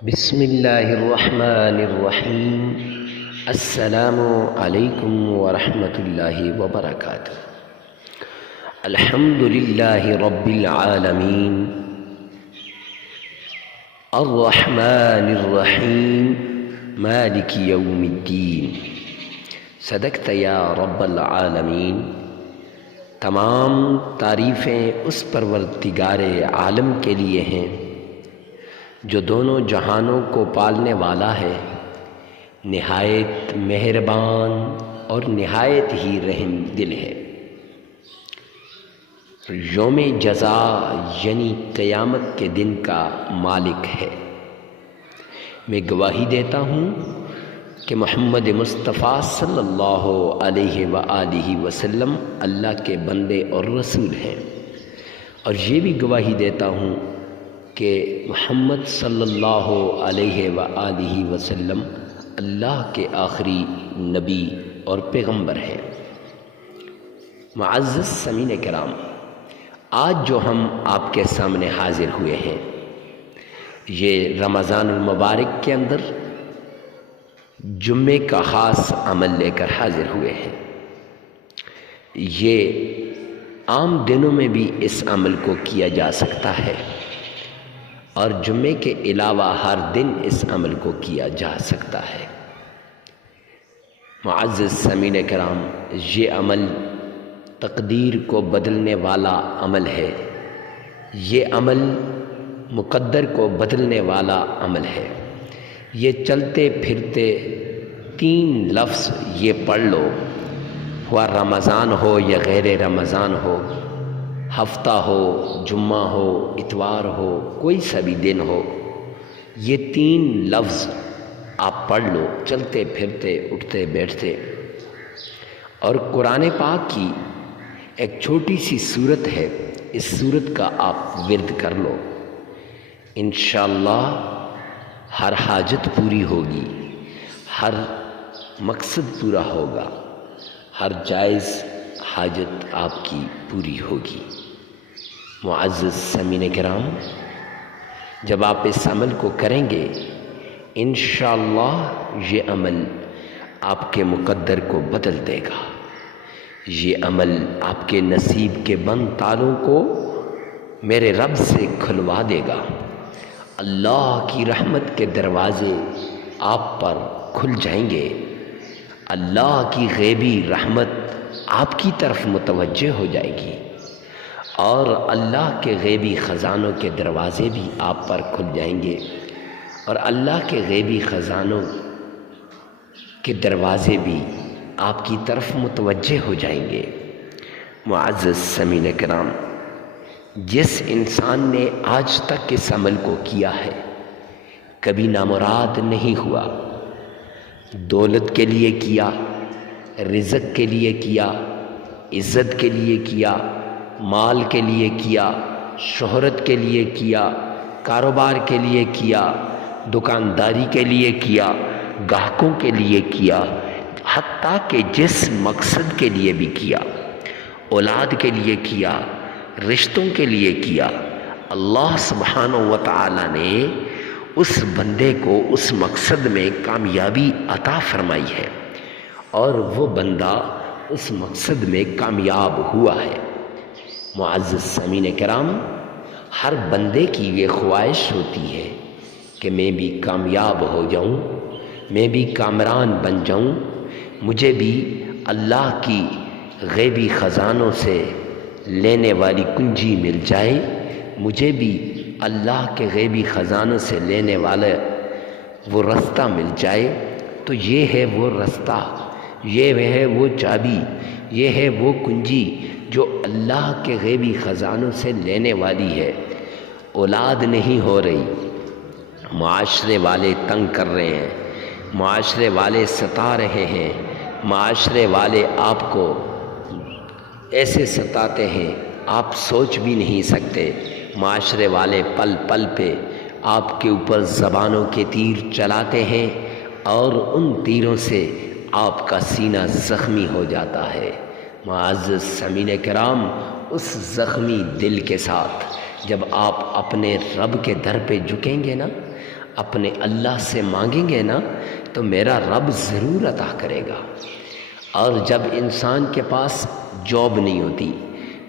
بسم اللہ الرحمن الرحیم۔ السلام علیکم ورحمۃ اللہ وبرکاتہ۔ الحمد للہ رب العالمین الرحمن الرحیم مالک یوم الدین۔ صدقت یا رب العالمین۔ تمام تعریفیں اس پروردگار عالم کے لیے ہیں جو دونوں جہانوں کو پالنے والا ہے، نہایت مہربان اور نہایت ہی رحم دل ہے۔ یوم جزا یعنی قیامت کے دن کا مالک ہے۔ میں گواہی دیتا ہوں کہ محمد مصطفیٰ صلی اللہ علیہ وآلہ وسلم اللہ کے بندے اور رسول ہیں، اور یہ بھی گواہی دیتا ہوں کہ محمد صلی اللہ علیہ وآلہ وسلم اللہ کے آخری نبی اور پیغمبر ہیں۔ معزز سامعین کرام، آج جو ہم آپ کے سامنے حاضر ہوئے ہیں، یہ رمضان المبارک کے اندر جمعے کا خاص عمل لے کر حاضر ہوئے ہیں۔ یہ عام دنوں میں بھی اس عمل کو کیا جا سکتا ہے، اور جمعے کے علاوہ ہر دن اس عمل کو کیا جا سکتا ہے۔ معزز سامعین کرام، یہ عمل تقدیر کو بدلنے والا عمل ہے، یہ عمل مقدر کو بدلنے والا عمل ہے۔ یہ چلتے پھرتے 3 لفظ یہ پڑھ لو، ہوا رمضان ہو یا غیر رمضان ہو، ہفتہ ہو، جمعہ ہو، اتوار ہو، کوئی سا بھی دن ہو، یہ 3 لفظ آپ پڑھ لو چلتے پھرتے اٹھتے بیٹھتے، اور قرآن پاک کی ایک چھوٹی سی صورت ہے، اس صورت کا آپ ورد کر لو، انشاءاللہ ہر حاجت پوری ہوگی، ہر مقصد پورا ہوگا، ہر جائز حاجت آپ کی پوری ہوگی۔ معزز سامعین کرام، جب آپ اس عمل کو کریں گے، انشاءاللہ یہ عمل آپ کے مقدر کو بدل دے گا، یہ عمل آپ کے نصیب کے بند تالوں کو میرے رب سے کھلوا دے گا، اللہ کی رحمت کے دروازے آپ پر کھل جائیں گے، اللہ کی غیبی رحمت آپ کی طرف متوجہ ہو جائے گی، اور اللہ کے غیبی خزانوں کے دروازے بھی آپ پر کھل جائیں گے، اور اللہ کے غیبی خزانوں کے دروازے بھی آپ کی طرف متوجہ ہو جائیں گے۔ معزز سامعین کرام، جس انسان نے آج تک اس عمل کو کیا ہے، کبھی نامراد نہیں ہوا، دولت کے لیے کیا، رزق کے لیے کیا، عزت کے لیے کیا، مال کے لیے کیا، شہرت کے لیے کیا، کاروبار کے لیے کیا، دکانداری کے لیے کیا، گاہکوں کے لیے کیا، حتیٰ کہ جس مقصد کے لیے بھی کیا، اولاد کے لیے کیا، رشتوں کے لیے کیا، اللہ سبحانہ و تعالی نے اس بندے کو اس مقصد میں کامیابی عطا فرمائی ہے، اور وہ بندہ اس مقصد میں کامیاب ہوا ہے۔ معزز سامعین کرام، ہر بندے کی یہ خواہش ہوتی ہے کہ میں بھی کامیاب ہو جاؤں، میں بھی کامران بن جاؤں، مجھے بھی اللہ کی غیبی خزانوں سے لینے والی کنجی مل جائے، مجھے بھی اللہ کے غیبی خزانوں سے لینے والا وہ رستہ مل جائے۔ تو یہ ہے وہ رستہ، یہ ہے وہ چابی، یہ ہے وہ کنجی جو اللہ کے غیبی خزانوں سے لینے والی ہے۔ اولاد نہیں ہو رہی، معاشرے والے تنگ کر رہے ہیں، معاشرے والے ستا رہے ہیں، معاشرے والے آپ کو ایسے ستاتے ہیں آپ سوچ بھی نہیں سکتے، معاشرے والے پل پل پہ آپ کے اوپر زبانوں کے تیر چلاتے ہیں، اور ان تیروں سے آپ کا سینہ زخمی ہو جاتا ہے۔ معزز سامعین کرام، اس زخمی دل کے ساتھ جب آپ اپنے رب کے در پہ جھکیں گے نا، اپنے اللہ سے مانگیں گے نا تو میرا رب ضرور عطا کرے گا۔ اور جب انسان کے پاس جاب نہیں ہوتی،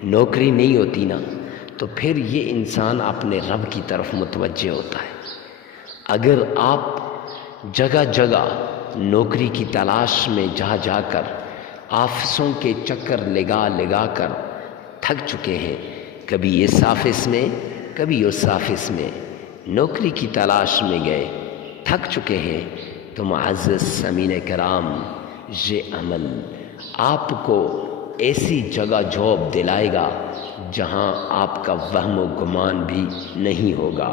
نوکری نہیں ہوتی نا، تو پھر یہ انسان اپنے رب کی طرف متوجہ ہوتا ہے۔ اگر آپ جگہ جگہ نوکری کی تلاش میں جا جا کر آفسوں کے چکر لگا لگا کر تھک چکے ہیں، کبھی اس آفس میں کبھی اس آفس میں نوکری کی تلاش میں گئے، تھک چکے ہیں، تو معزز سامعین کرام، یہ عمل آپ کو ایسی جگہ جاب دلائے گا جہاں آپ کا وہم و گمان بھی نہیں ہوگا،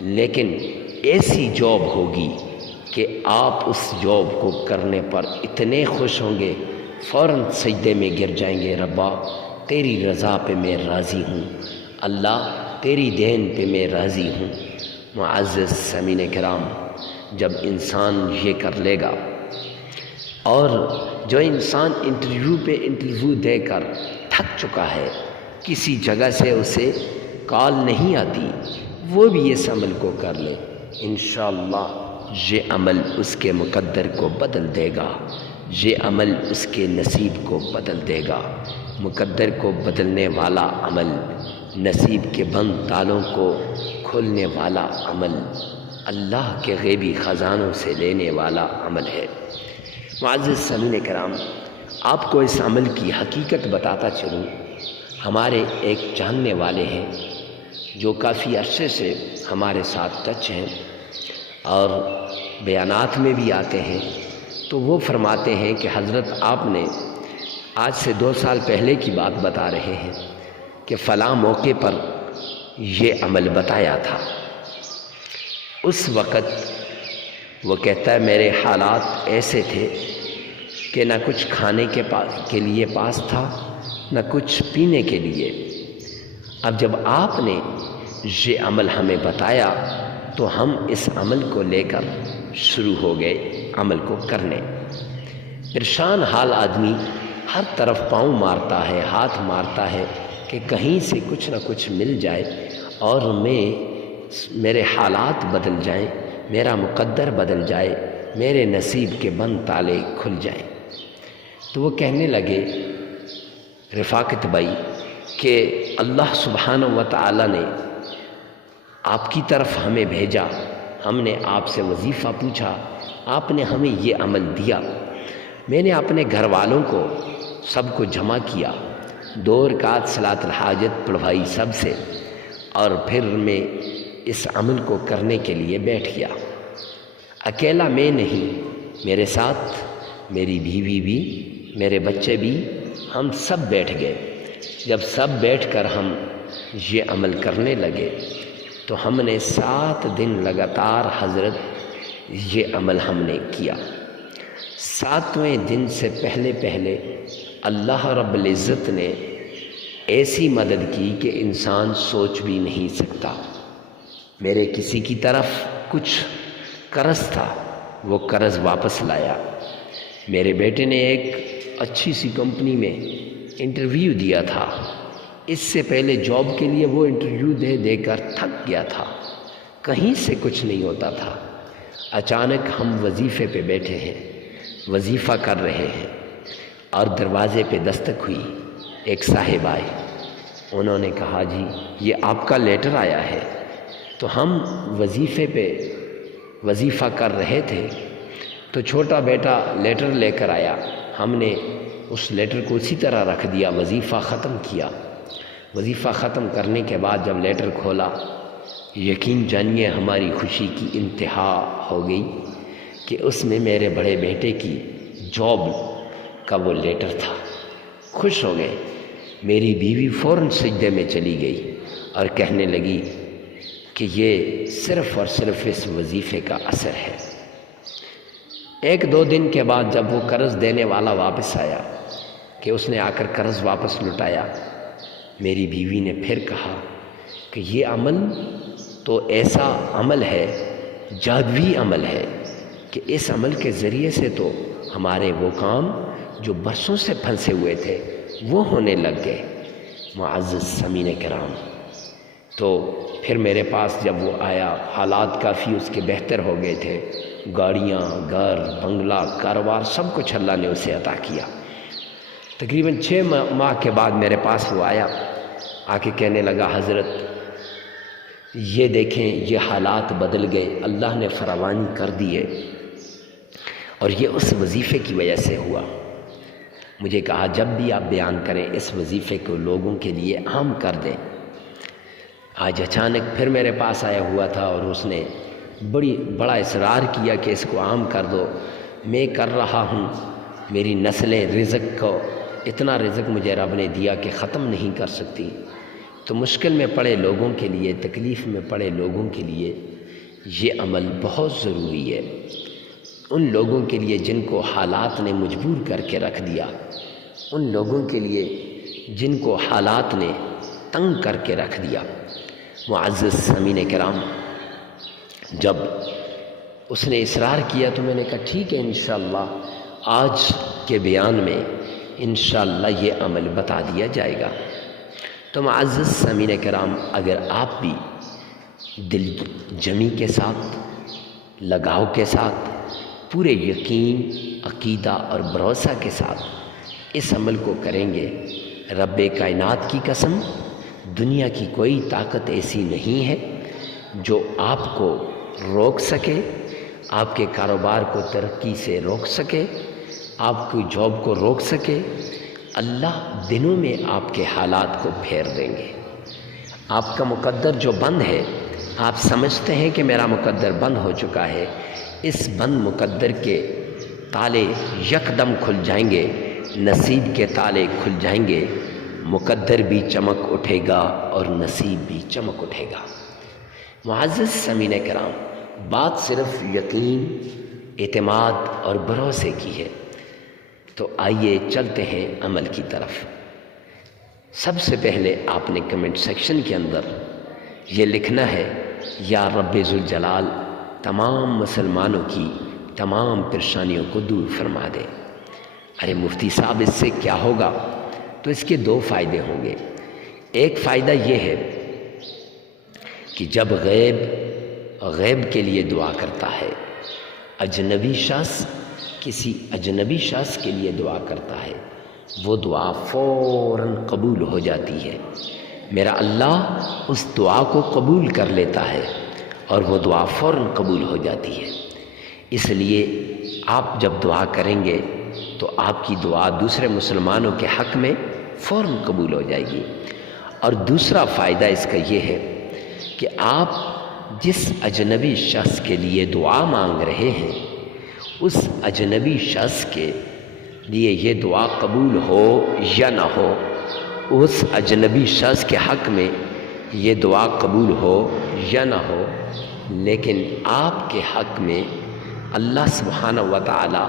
لیکن ایسی جاب ہوگی کہ آپ اس جاب کو کرنے پر اتنے خوش ہوں گے، فوراً سجدے میں گر جائیں گے، ربا تیری رضا پہ میں راضی ہوں، اللہ تیری دین پہ میں راضی ہوں۔ معزز سامعین کرام، جب انسان یہ کر لے گا، اور جو انسان انٹرویو پہ انٹرویو دے کر تھک چکا ہے، کسی جگہ سے اسے کال نہیں آتی، وہ بھی اس عمل کو کر لے، انشاءاللہ یہ عمل اس کے مقدر کو بدل دے گا، یہ عمل اس کے نصیب کو بدل دے گا۔ مقدر کو بدلنے والا عمل، نصیب کے بند تالوں کو کھولنے والا عمل، اللہ کے غیبی خزانوں سے لینے والا عمل ہے۔ معزز سامعین کرام، آپ کو اس عمل کی حقیقت بتاتا چلوں۔ ہمارے ایک جاننے والے ہیں جو کافی عرصے سے ہمارے ساتھ ٹچ ہیں اور بیانات میں بھی آتے ہیں، تو وہ فرماتے ہیں کہ حضرت آپ نے آج سے 2 سال پہلے کی بات بتا رہے ہیں کہ فلاں موقع پر یہ عمل بتایا تھا۔ اس وقت وہ کہتا ہے میرے حالات ایسے تھے کہ نہ کچھ کھانے کے لیے پاس تھا، نہ کچھ پینے کے لیے۔ اب جب آپ نے یہ عمل ہمیں بتایا تو ہم اس عمل کو لے کر شروع ہو گئے عمل کو کرنے۔ پریشان حال آدمی ہر طرف پاؤں مارتا ہے، ہاتھ مارتا ہے کہ کہیں سے کچھ نہ کچھ مل جائے اور میرے حالات بدل جائیں، میرا مقدر بدل جائے، میرے نصیب کے بند تالے کھل جائیں۔ تو وہ کہنے لگے رفاقت بھائی کہ اللہ سبحانہ و تعالی نے آپ کی طرف ہمیں بھیجا، ہم نے آپ سے وظیفہ پوچھا، آپ نے ہمیں یہ عمل دیا، میں نے اپنے گھر والوں کو سب کو جمع کیا، 2 رکعت صلاۃ الحاجت پڑھوائی سب سے، اور پھر میں اس عمل کو کرنے کے لیے بیٹھ گیا۔ اکیلا میں نہیں، میرے ساتھ میری بیوی بھی، میرے بچے بھی، ہم سب بیٹھ گئے۔ جب سب بیٹھ کر ہم یہ عمل کرنے لگے تو ہم نے 7 دن لگاتار حضرت یہ عمل ہم نے کیا۔ 7ویں دن سے پہلے اللہ رب العزت نے ایسی مدد کی کہ انسان سوچ بھی نہیں سکتا۔ میرے کسی کی طرف کچھ قرض تھا، وہ قرض واپس لایا۔ میرے بیٹے نے ایک اچھی سی کمپنی میں انٹرویو دیا تھا، اس سے پہلے جاب کے لیے وہ انٹرویو دے کر تھک گیا تھا، کہیں سے کچھ نہیں ہوتا تھا۔ اچانک ہم وظیفے پہ بیٹھے ہیں، وظیفہ کر رہے ہیں، اور دروازے پہ دستک ہوئی، ایک صاحب آئے، انہوں نے کہا جی یہ آپ کا لیٹر آیا ہے۔ تو ہم وظیفے پہ وظیفہ کر رہے تھے تو چھوٹا بیٹا لیٹر لے کر آیا، ہم نے اس لیٹر کو اسی طرح رکھ دیا، وظیفہ ختم کیا۔ وظیفہ ختم کرنے کے بعد جب لیٹر کھولا، یقین جانیے ہماری خوشی کی انتہا ہو گئی کہ اس میں میرے بڑے بیٹے کی جاب کا وہ لیٹر تھا۔ خوش ہو گئے۔ میری بیوی فوراً سجدے میں چلی گئی اور کہنے لگی کہ یہ صرف اور صرف اس وظیفے کا اثر ہے۔ 1-2 دن کے بعد جب وہ قرض دینے والا واپس آیا کہ اس نے آ کر قرض واپس لٹایا، میری بیوی نے پھر کہا کہ یہ عمل تو ایسا عمل ہے، جادوی عمل ہے، کہ اس عمل کے ذریعے سے تو ہمارے وہ کام جو برسوں سے پھنسے ہوئے تھے وہ ہونے لگ گئے۔ معزز سامعین کرام، تو پھر میرے پاس جب وہ آیا حالات کافی اس کے بہتر ہو گئے تھے، گاڑیاں، گھر، بنگلہ، کاروبار، سب کچھ اللہ نے اسے عطا کیا۔ تقریباً 6 ماہ کے بعد میرے پاس وہ آیا، آ کے کہنے لگا حضرت یہ دیکھیں یہ حالات بدل گئے، اللہ نے فراوانی کر دی ہے اور یہ اس وظیفے کی وجہ سے ہوا۔ مجھے کہا جب بھی آپ بیان کریں اس وظیفے کو لوگوں کے لیے عام کر دیں۔ آج اچانک پھر میرے پاس آیا ہوا تھا اور اس نے بڑا اصرار کیا کہ اس کو عام کر دو۔ میں کر رہا ہوں، میری نسلیں رزق کو، اتنا رزق مجھے رب نے دیا کہ ختم نہیں کر سکتی، تو مشکل میں پڑے لوگوں کے لیے، تکلیف میں پڑے لوگوں کے لیے یہ عمل بہت ضروری ہے۔ ان لوگوں کے لیے جن کو حالات نے مجبور کر کے رکھ دیا، ان لوگوں کے لیے جن کو حالات نے تنگ کر کے رکھ دیا۔ معزز سامعین کرام، جب اس نے اصرار کیا تو میں نے کہا ٹھیک ہے انشاءاللہ آج کے بیان میں انشاءاللہ یہ عمل بتا دیا جائے گا۔ تو معزز سامعین کرام، اگر آپ بھی دل جمی کے ساتھ، لگاؤ کے ساتھ، پورے یقین، عقیدہ اور بھروسہ کے ساتھ اس عمل کو کریں گے، رب کائنات کی قسم دنیا کی کوئی طاقت ایسی نہیں ہے جو آپ کو روک سکے، آپ کے کاروبار کو ترقی سے روک سکے، آپ کی جاب کو روک سکے۔ اللہ دنوں میں آپ کے حالات کو پھیر دیں گے۔ آپ کا مقدر جو بند ہے، آپ سمجھتے ہیں کہ میرا مقدر بند ہو چکا ہے، اس بند مقدر کے تالے یکدم کھل جائیں گے، نصیب کے تالے کھل جائیں گے، مقدر بھی چمک اٹھے گا اور نصیب بھی چمک اٹھے گا۔ معزز سامعین کرام، بات صرف یقین، اعتماد اور بھروسے کی ہے، تو آئیے چلتے ہیں عمل کی طرف۔ سب سے پہلے آپ نے کمنٹ سیکشن کے اندر یہ لکھنا ہے، یا رب ذوالجلال تمام مسلمانوں کی تمام پریشانیوں کو دور فرما دے۔ ارے مفتی صاحب اس سے کیا ہوگا؟ تو اس کے 2 فائدے ہوں گے۔ ایک فائدہ یہ ہے کہ جب غیب کے لیے دعا کرتا ہے، اجنبی شخص کسی اجنبی شخص کے لیے دعا کرتا ہے، وہ دعا فوراً قبول ہو جاتی ہے۔ میرا اللہ اس دعا کو قبول کر لیتا ہے اور وہ دعا فوراً قبول ہو جاتی ہے۔ اس لیے آپ جب دعا کریں گے تو آپ کی دعا دوسرے مسلمانوں کے حق میں فوراً قبول ہو جائے گی۔ اور دوسرا فائدہ اس کا یہ ہے کہ آپ جس اجنبی شخص کے لیے دعا مانگ رہے ہیں، اس اجنبی شخص کے لیے یہ دعا قبول ہو یا نہ ہو، اس اجنبی شخص کے حق میں یہ دعا قبول ہو یا نہ ہو، لیکن آپ کے حق میں اللہ سبحانہ و تعالی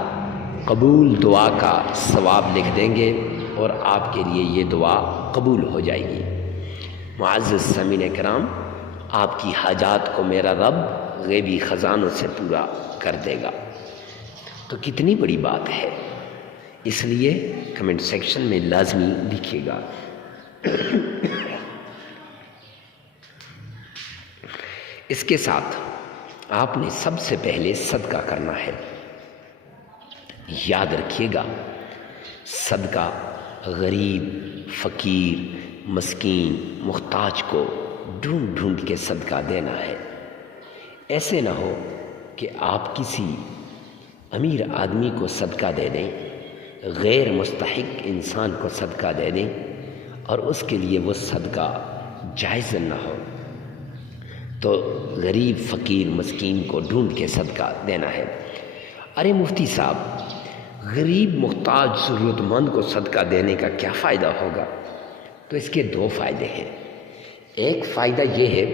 قبول دعا کا ثواب لکھ دیں گے اور آپ کے لیے یہ دعا قبول ہو جائے گی۔ معزز سامعین کرام، آپ کی حاجات کو میرا رب غیبی خزانوں سے پورا کر دے گا۔ تو کتنی بڑی بات ہے، اس لیے کمنٹ سیکشن میں لازمی لکھیے گا۔ اس کے ساتھ آپ نے سب سے پہلے صدقہ کرنا ہے۔ یاد رکھیے گا، صدقہ غریب، فقیر، مسکین، محتاج کو ڈھونڈ ڈھونڈ کے صدقہ دینا ہے۔ ایسے نہ ہو کہ آپ کسی امیر آدمی کو صدقہ دے دیں، غیر مستحق انسان کو صدقہ دے دیں اور اس کے لیے وہ صدقہ جائز نہ ہو۔ تو غریب، فقیر، مسکین کو ڈھونڈ کے صدقہ دینا ہے۔ ارے مفتی صاحب، غریب، محتاج، ضرورت مند کو صدقہ دینے کا کیا فائدہ ہوگا؟ تو اس کے 2 فائدے ہیں۔ ایک فائدہ یہ ہے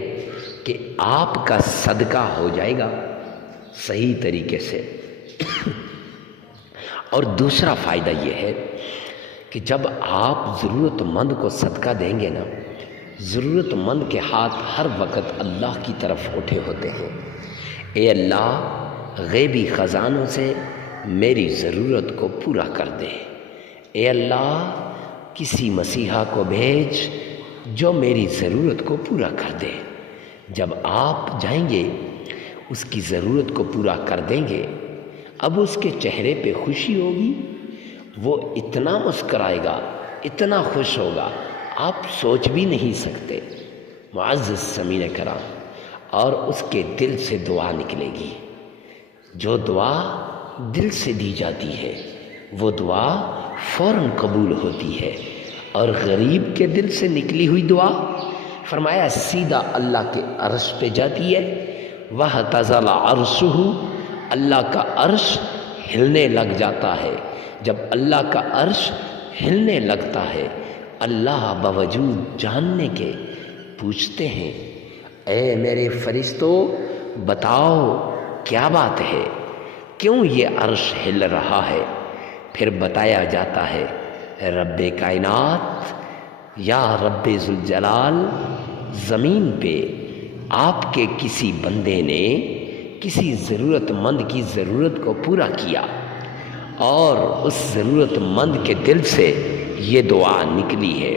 کہ آپ کا صدقہ ہو جائے گا صحیح طریقے سے، اور دوسرا فائدہ یہ ہے کہ جب آپ ضرورت مند کو صدقہ دیں گے نا، ضرورت مند کے ہاتھ ہر وقت اللہ کی طرف اٹھے ہوتے ہیں۔ اے اللہ، غیبی خزانوں سے میری ضرورت کو پورا کر دے۔ اے اللہ، کسی مسیحا کو بھیج جو میری ضرورت کو پورا کر دے۔ جب آپ جائیں گے اس کی ضرورت کو پورا کر دیں گے، اب اس کے چہرے پہ خوشی ہوگی، وہ اتنا مسکرائے گا، اتنا خوش ہوگا، آپ سوچ بھی نہیں سکتے۔ معزز سامعین کرام، اور اس کے دل سے دعا نکلے گی۔ جو دعا دل سے دی جاتی ہے وہ دعا فوراً قبول ہوتی ہے، اور غریب کے دل سے نکلی ہوئی دعا فرمایا سیدھا اللہ کے عرش پہ جاتی ہے۔ وَاحْتَزَلَ عَرْشُهُ، اللہ کا عرش ہلنے لگ جاتا ہے۔ جب اللہ کا عرش ہلنے لگتا ہے، اللہ باوجود جاننے کے پوچھتے ہیں، اے میرے فرشتوں بتاؤ کیا بات ہے، کیوں یہ عرش ہل رہا ہے؟ پھر بتایا جاتا ہے رب کائنات یا رب ذوالجلال، زمین پہ آپ کے کسی بندے نے کسی ضرورت مند کی ضرورت کو پورا کیا، اور اس ضرورت مند کے دل سے یہ دعا نکلی ہے۔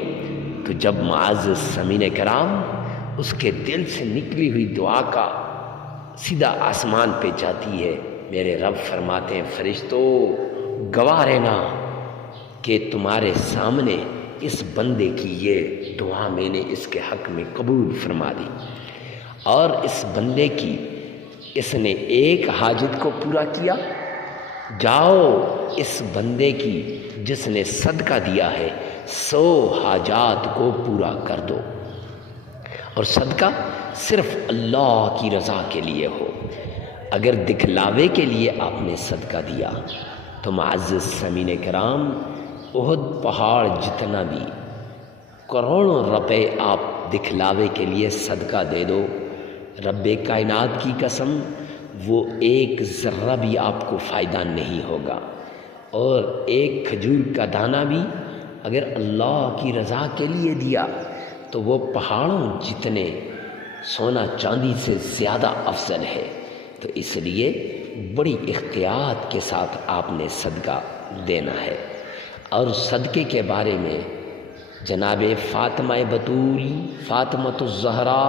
تو جب معزز سامعین کرام اس کے دل سے نکلی ہوئی دعا کا سیدھا آسمان پہ جاتی ہے، میرے رب فرماتے ہیں فرشتوں گواہ رہنا کہ تمہارے سامنے اس بندے کی یہ دعا میں نے اس کے حق میں قبول فرما دی، اور اس بندے کی اس نے ایک حاجت کو پورا کیا، جاؤ اس بندے کی جس نے صدقہ دیا ہے 100 حاجات کو پورا کر دو، اور صدقہ صرف اللہ کی رضا کے لیے ہو۔ اگر دکھلاوے کے لیے آپ نے صدقہ دیا تو معزز سامعین کرام احد پہاڑ جتنا بھی کروڑوں روپے آپ دکھلاوے کے لیے صدقہ دے دو، رب کائنات کی قسم وہ ایک ذرہ بھی آپ کو فائدہ نہیں ہوگا، اور ایک کھجور کا دانہ بھی اگر اللہ کی رضا کے لیے دیا تو وہ پہاڑوں جتنے سونا چاندی سے زیادہ افضل ہے۔ تو اس لیے بڑی احتیاط کے ساتھ آپ نے صدقہ دینا ہے۔ اور صدقے کے بارے میں جناب فاطمہ بطول، فاطمۃ الزہرا،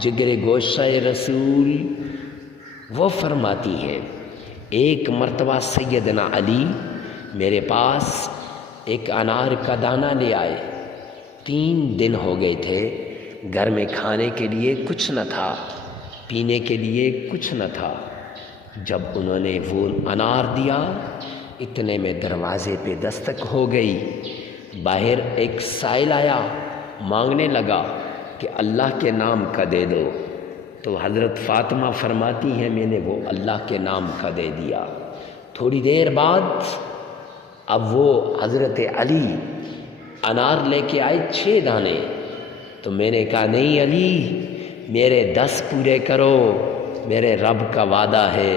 جگر گوشہ رسول، وہ فرماتی ہیں ایک مرتبہ سیدنا علی میرے پاس ایک انار کا دانہ لے آئے، 3 دن ہو گئے تھے، گھر میں کھانے کے لیے کچھ نہ تھا، پینے کے لیے کچھ نہ تھا۔ جب انہوں نے وہ انار دیا، اتنے میں دروازے پہ دستک ہو گئی، باہر ایک سائل آیا، مانگنے لگا کہ اللہ کے نام کا دے دو۔ تو حضرت فاطمہ فرماتی ہیں میں نے وہ اللہ کے نام کا دے دیا۔ تھوڑی دیر بعد اب وہ حضرت علی انار لے کے آئے 6 دانے، تو میں نے کہا نہیں علی، میرے 10 پورے کرو، میرے رب کا وعدہ ہے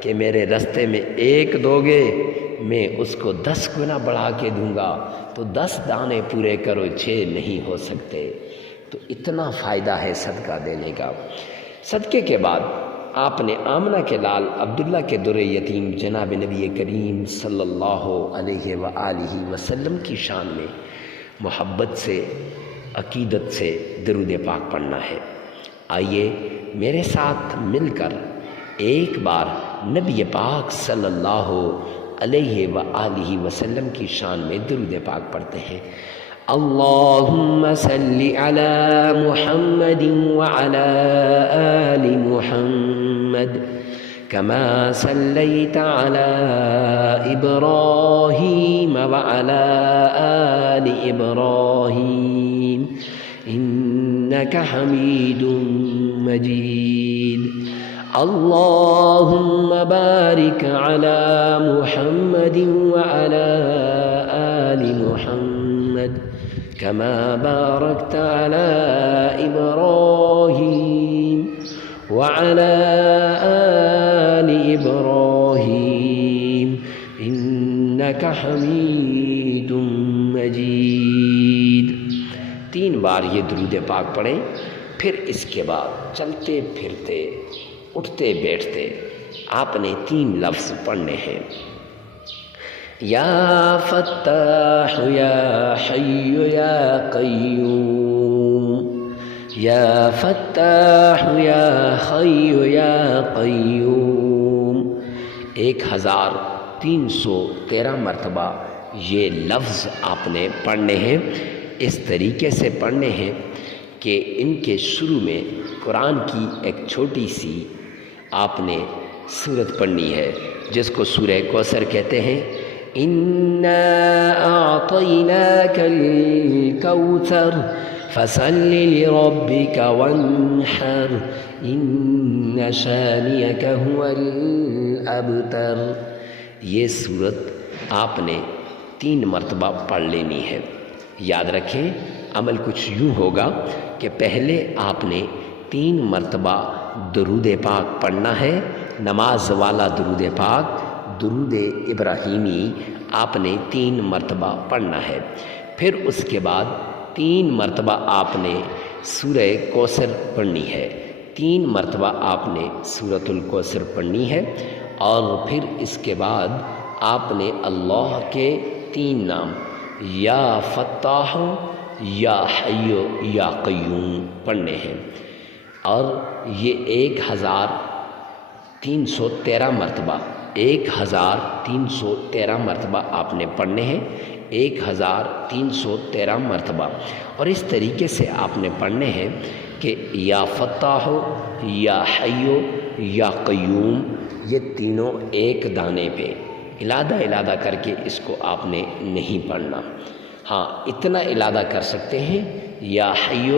کہ میرے رستے میں 1 دو گے میں اس کو 10 گنا بڑھا کے دوں گا، تو 10 دانے پورے کرو، 6 نہیں ہو سکتے۔ تو اتنا فائدہ ہے صدقہ دینے کا۔ صدقے کے بعد آپ نے آمنہ کے لال عبداللہ کے در یتیم جناب نبی کریم صلی اللہ علیہ وآلہ وسلم کی شان میں محبت سے، عقیدت سے درود پاک پڑھنا ہے۔ آئیے میرے ساتھ مل کر ایک بار نبی پاک صلی اللہ علیہ وآلہ وسلم کی شان میں درود پاک پڑھتے ہیں۔ اللہم صلی علی محمد وعلی آل محمد كما صليت على إبراهيم وعلى آل إبراهيم إنك حميد مجيد اللهم بارك على محمد وعلى آل محمد كما باركت على إبراهيم وعلى آل إبراهيم إنك حميد مجيد۔ 3 بار یہ درود پاک پڑھیں، پھر اس کے بعد چلتے پھرتے اٹھتے بیٹھتے آپ نے 3 لفظ پڑھنے ہیں، یا فتاح یا حی یا قیوم یا فتاح یا حی یا قیوم 1313 مرتبہ یہ لفظ آپ نے پڑھنے ہیں، اس طریقے سے پڑھنے ہیں کہ ان کے شروع میں قرآن کی ایک چھوٹی سی آپ نے سورت پڑھنی ہے جس کو سورہ کوثر کہتے ہیں۔ اِنَّا أَعْطَيْنَاكَ الْكَوْثَرَ فَصَلِّ لِرَبِّكَ وَانْحَرْ إِنَّ شَانِئَكَ هُوَ الْأَبْتَرُ۔ یہ سورت آپ نے 3 مرتبہ پڑھ لینی ہے۔ یاد رکھیں عمل کچھ یوں ہوگا کہ پہلے آپ نے 3 مرتبہ درود پاک پڑھنا ہے، نماز والا درود پاک، درود ابراہیمی آپ نے 3 مرتبہ پڑھنا ہے۔ پھر اس کے بعد 3 مرتبہ آپ نے سورہ کوثر پڑھنی ہے، 3 مرتبہ آپ نے سورۃ الکوثر پڑھنی ہے، اور پھر اس کے بعد آپ نے اللہ کے 3 نام یا فتاح یا حی یا قیوم پڑھنے ہیں، اور یہ 1313 مرتبہ 1313 مرتبہ آپ نے پڑھنے ہیں، 1313 مرتبہ، اور اس طریقے سے آپ نے پڑھنے ہیں کہ یا فتاح یا حی یا قیوم، یہ تینوں ایک دانے پہ علادہ کر کے اس کو آپ نے نہیں پڑھنا۔ ہاں اتنا علادہ کر سکتے ہیں، یا حی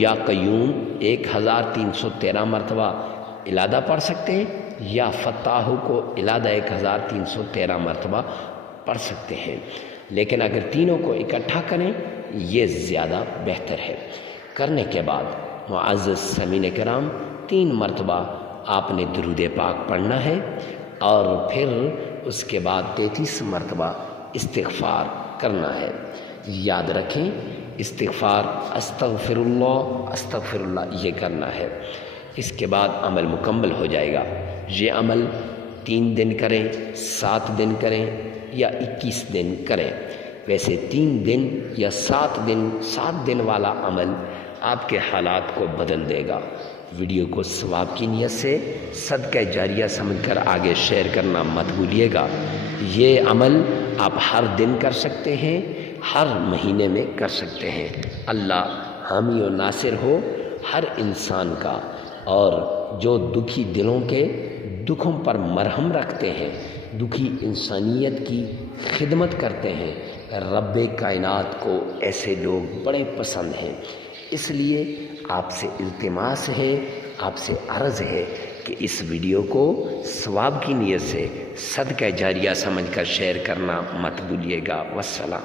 یا قیوم 1313 مرتبہ علادہ پڑھ سکتے ہیں، یا فتاح کو علادہ 1313 مرتبہ پڑھ سکتے ہیں، لیکن اگر تینوں کو اکٹھا کریں یہ زیادہ بہتر ہے۔ کرنے کے بعد معزز سامعین کرام 3 مرتبہ آپ نے درود پاک پڑھنا ہے، اور پھر اس کے بعد 33 مرتبہ استغفار کرنا ہے۔ یاد رکھیں استغفار استغفر اللہ یہ کرنا ہے۔ اس کے بعد عمل مکمل ہو جائے گا۔ یہ عمل 3 دن کریں، 7 دن کریں یا 21 دن کریں۔ ویسے 3 دن یا 7 دن والا عمل آپ کے حالات کو بدل دے گا۔ ویڈیو کو ثواب کی نیت سے صدقہ جاریہ سمجھ کر آگے شیئر کرنا مت بھولیے گا۔ یہ عمل آپ ہر دن کر سکتے ہیں، ہر مہینے میں کر سکتے ہیں۔ اللہ حامی و ناصر ہو ہر انسان کا، اور جو دکھی دلوں کے دکھوں پر مرہم رکھتے ہیں، دکھی انسانیت کی خدمت کرتے ہیں، رب کائنات کو ایسے لوگ بڑے پسند ہیں۔ اس لیے آپ سے التماس ہے، آپ سے عرض ہے کہ اس ویڈیو کو ثواب کی نیت سے صدقہ جاریہ سمجھ کر شیئر کرنا مت بھولیے گا۔ والسلام۔